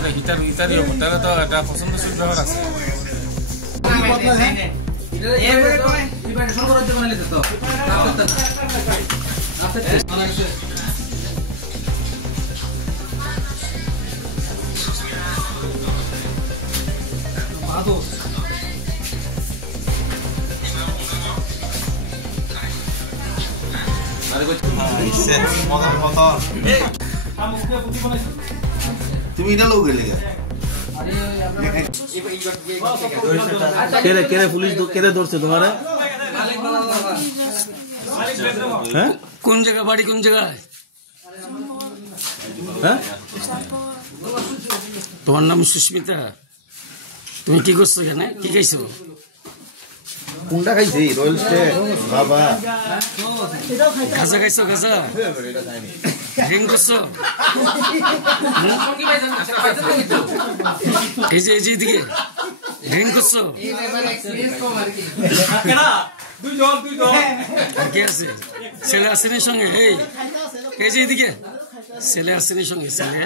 আরে হিটার হিটারই হোটেলে তো এটা পছন্দশীল ব্যাপার আছে তুমি এটা লোক গেলে কেরে কেরে পুলিশ কেরে ধরছে তোমার হ্যাঁ কোন জায়গা বাড়ি কোন জায়গায় হ্যাঁ তোমার নাম সুস্মিতা তুমি কি করছো এখানে কি খাইছো কোনটা খাইছি রয়্যাল স্টে বাবা গাঁজা খাইছো গাঁজা ড্রিঙ্ক করছো এই যে এদিকে ড্রিঙ্ক করছো আর কে আছে ছেলে আসেনি সঙ্গে এই যে এদিকে ছেলে আসেনি সঙ্গে ছেলে